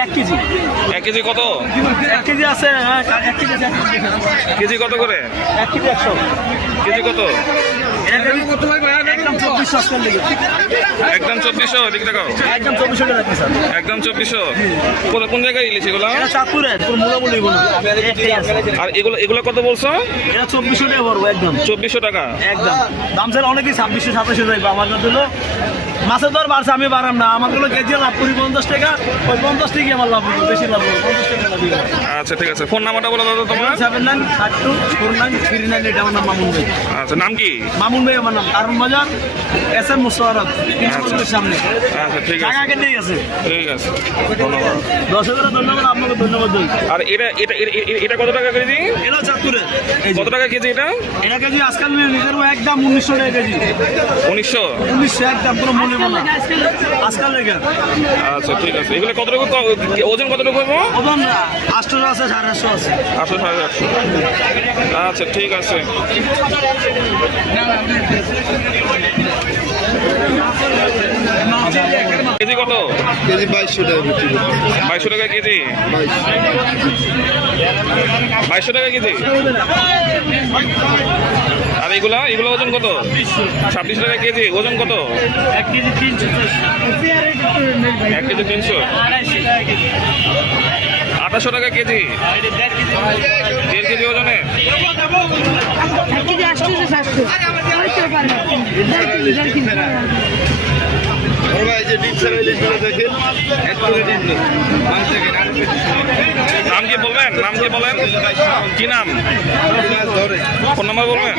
এক কেজি। এক কেজি কত? এক কেজি আছে হ্যাঁ এক কেজি আছে কেজি কত করে? এক কেজি একশো। কেজি কত? একদম চব্বিশশো এদিকে দেখাও। একদম চব্বিশশো টাকা একদম চব্বিশশো। কোন কোন জায়গায় ইলিশ এগুলো? আর এগুলো এগুলো কত বলছো? এটা চব্বিশশো টাকা পড়ব একদম। চব্বিশশো টাকা। একদম। দাম স্যার অনেকেই ছাব্বিশশো সাতাশশো যাইবো আমার হলো মাছের দর বাড়ছে আমি বাড়াম না। আমারগুলো কেজি লাভ করি পঞ্চাশ টাকা। ওই পঞ্চাশ টাকা আমার লাভ করব বেশি লাভ করব পঞ্চাশ টাকা লাভ আচ্ছা ঠিক আছে। ফোন নাম্বারটা বলো দাদা তোমার। Seven nine five two four nine three nine এটা আমার নাম মামুন ভাই। আচ্ছা নাম কি? মামুন ভাই আমার নাম কারণ বাজার এস এম মুস্তারত সামনে। আচ্ছা ঠিক আছে। টাকা আছে ঠিক আছে ধন্যবাদ। দশ হাজার ধন্যবাদ আপনাকে ধন্যবাদ আর এটা এটা এটা- কত টাকা কেজি? এটা চাঁদপুরের কত টাকা কেজি এটা? এটা কেজি আজকাল নিজের একদম উনিশশো টাকা কেজি। উনিশশো? উনিশশো একদম কোনো না আজকাল লেগে। আচ্ছা ঠিক আছে। এগুলো কতটুকু ওজন কতটুকু হব ওজন আটশো আছে সাড়ে আটশো আছে। আটশো সাড়ে আটশো। আচ্ছা ঠিক আছে। কেজি কত? কেজি বাইশশো টাকা বাইশশো টাকা কেজি? বাইশশো টাকা কেজি? আর এগুলা এগুলো ওজন কত? ছাব্বিশ টাকা কেজি ওজন কত? এক কেজি তিনশো এক কেজি তিনশো? আঠাশশো টাকা কেজি। দেড় কেজি ওজনে। নাম কি বলবেন? নাম কি বলেন? কি নাম। ফোন নাম্বার বলবেন?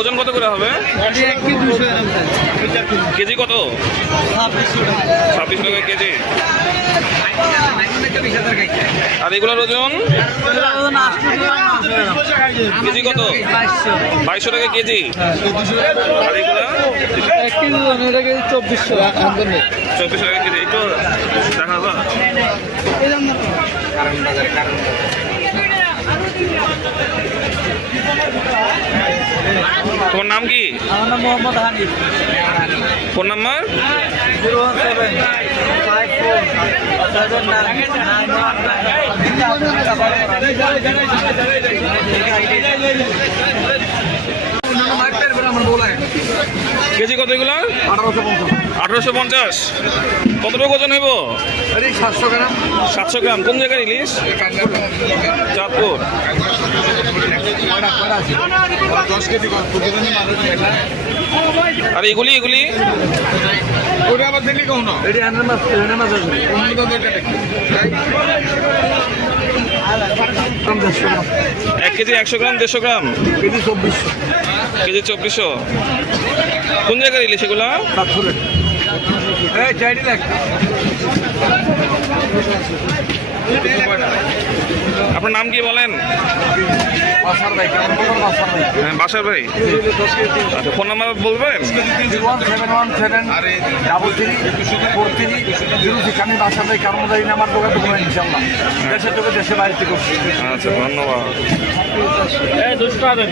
ওজন কত করে হবে? কেজি কত? ছাব্বিশ টাকা কেজি। আর এগুলোর ওজন? কেজি কত? বাইশশো টাকা কেজি। আর এগুলো? চব্বিশশো চব্বিশ টাকা কেজি। একটু দেখা তোমার নাম কি? আমার নাম Mohammad Hanif. Phone number? Zero one seven. KG কত এগুলো? আঠারোশো পঞ্চাশ। কতটুকু ওজন হইব? সাতশো গ্রাম। সাতশো গ্রাম কোন জায়গায় ইলিশ? চাঁদপুর। আর এগুলি এগুলি? ওটা আবার দিলি কখন? এটা মাছ আছে অন্য তো এক কেজি একশো গ্রাম দেড়শো গ্রাম? কেজি চব্বিশশো। কেজি চব্বিশশো। কোন জায়গায় ইলিশ এগুলা সাতশো এই চাইটি দেখ আপনার নাম কি বলেন? বাসার ভাই কেমন খবর বাসার ভাই হ্যাঁ, বাসার ভাই। আচ্ছা ফোন নাম্বার বলবেন? আমি বাসার ভাই কেমন যাই না আমার দোকান দোকান ইনশাল্লাহ দেশে তোকে দেশে বাড়িতে করছি আচ্ছা ধন্যবাদ এই দুশো টাকা